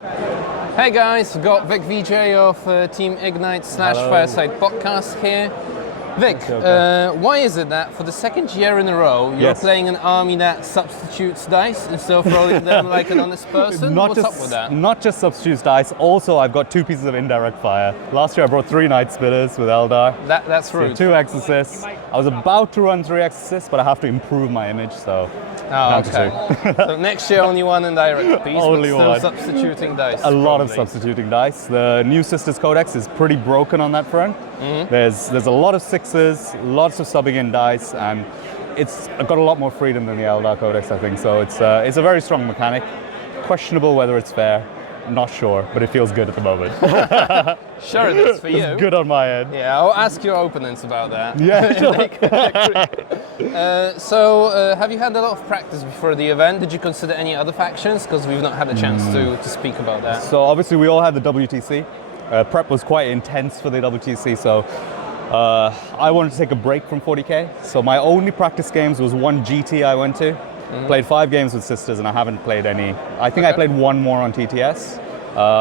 Hey guys, we've got Vik VJ of Team Ignite / Fireside Podcast here. Vik, why is it that for the second year in a row you're playing an army that substitutes dice instead of rolling them like an honest person? What's up with that? Not just substitutes dice, also I've got 2 pieces of indirect fire. Last year I brought 3 Night Spitters with Eldar. That's rude. So 2 Exorcists. I was about to run 3 Exorcists, but I have to improve my image, so... Oh, okay. So next year only 1 indirect piece, only but still substituting dice. A lot of substituting dice. The new Sisters Codex is pretty broken on that front. There's a lot of 6s, lots of subbing in dice, and it's got a lot more freedom than the Eldar Codex, I think. So it's a very strong mechanic. Questionable whether it's fair. Not sure, but it feels good at the moment. Sure it is for you. It's good on my end. Yeah, I'll ask your opponents about that. Yeah, sure. So, have you had a lot of practice before the event? Did you consider any other factions? Because we've not had a chance to speak about that. So obviously we all had the WTC. Prep was quite intense for the WTC, so I wanted to take a break from 40k. So my only practice games was 1 GT I went to. Played 5 games with Sisters, and I haven't played any. I think I played 1 more on TTS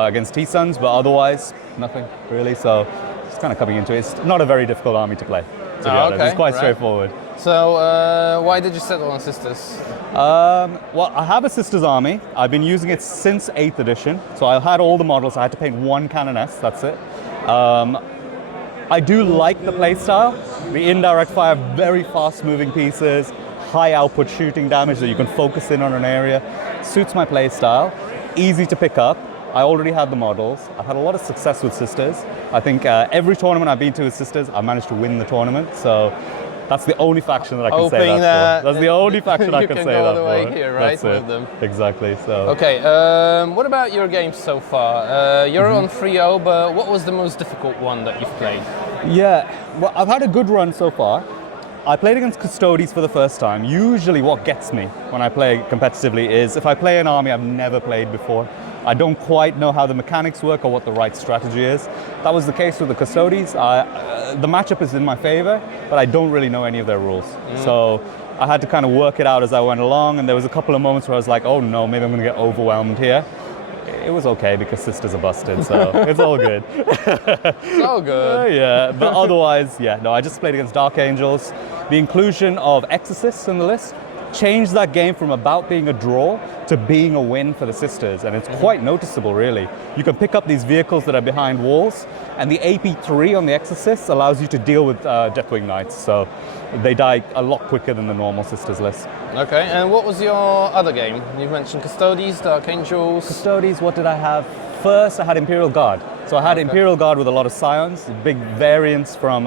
against T-Suns, but otherwise, nothing really. So just kind of coming into it. It's not a very difficult army to play, to be honest. It's quite straightforward. So why did you settle on Sisters? Well, I have a Sisters army. I've been using it since 8th edition. So I had all the models. I had to paint 1 Canoness, that's it. I do like the playstyle. The indirect fire, very fast moving pieces, high output shooting damage that you can focus in on an area. Suits my play style. Easy to pick up. I already had the models. I've had a lot of success with Sisters. I think every tournament I've been to with Sisters, I've managed to win the tournament. So that's the only faction that I can say that for. That's the only faction I can say that for. You can go all the way here, right, with them. Exactly. So. Okay. What about your games so far? You're on 3-0, but what was the most difficult one that you've played? Yeah. Well, I've had a good run so far. I played against Custodes for the first time. Usually what gets me when I play competitively is if I play an army I've never played before. I don't quite know how the mechanics work or what the right strategy is. That was the case with the Custodes. The matchup is in my favor, but I don't really know any of their rules. So I had to kind of work it out as I went along, and there was a couple of moments where I was like, oh no, maybe I'm going to get overwhelmed here. It was okay because Sisters are busted, so it's all good. It's all good. Yeah, but otherwise, no, I just played against Dark Angels. The inclusion of Exorcists in the list changed that game from about being a draw to being a win for the Sisters, and it's quite noticeable, really. You can pick up these vehicles that are behind walls, and the AP3 on the Exorcists allows you to deal with Deathwing Knights, so they die a lot quicker than the normal Sisters list. Okay, and what was your other game? You mentioned Custodes, Dark Angels. Custodes, what did I have? First, I had Imperial Guard. So I had Imperial Guard with a lot of Scions, big variance from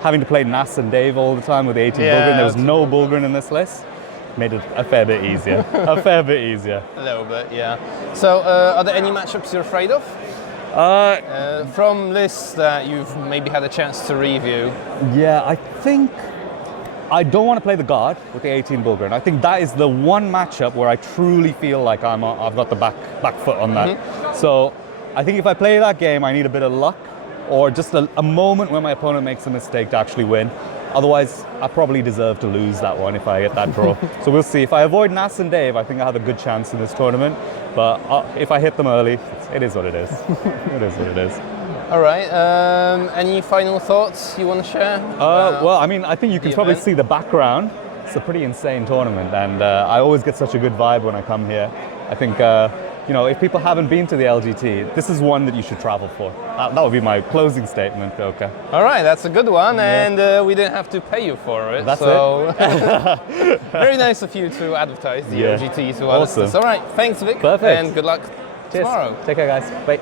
having to play Nass and Dave all the time with the 18 Bulgrin. There was no Bulgrin in this list. Made it a fair bit easier. A fair bit easier. A little bit, yeah. So, are there any matchups you're afraid of? From lists that you've maybe had a chance to review? Yeah, I think I don't want to play the Guard with the 18 Bulgrin. I think that is the one matchup where I truly feel like I've got the back foot on that. So, I think if I play that game, I need a bit of luck or just a moment when my opponent makes a mistake to actually win. Otherwise, I probably deserve to lose that one if I get that draw. So we'll see. If I avoid Nass and Dave, I think I have a good chance in this tournament. But if I hit them early, it is what it is. It is what it is. All right. Any final thoughts you want to share? Well, I mean, I think you can probably see the background. It's a pretty insane tournament, and I always get such a good vibe when I come here. I think, you know, if people haven't been to the LGT, this is one that you should travel for. That would be my closing statement, okay. All right, that's a good one, and we didn't have to pay you for it. That's it. Very nice of you to advertise the LGT to our listeners. All right, thanks, Vik. Perfect. And good luck tomorrow. Take care, guys. Bye.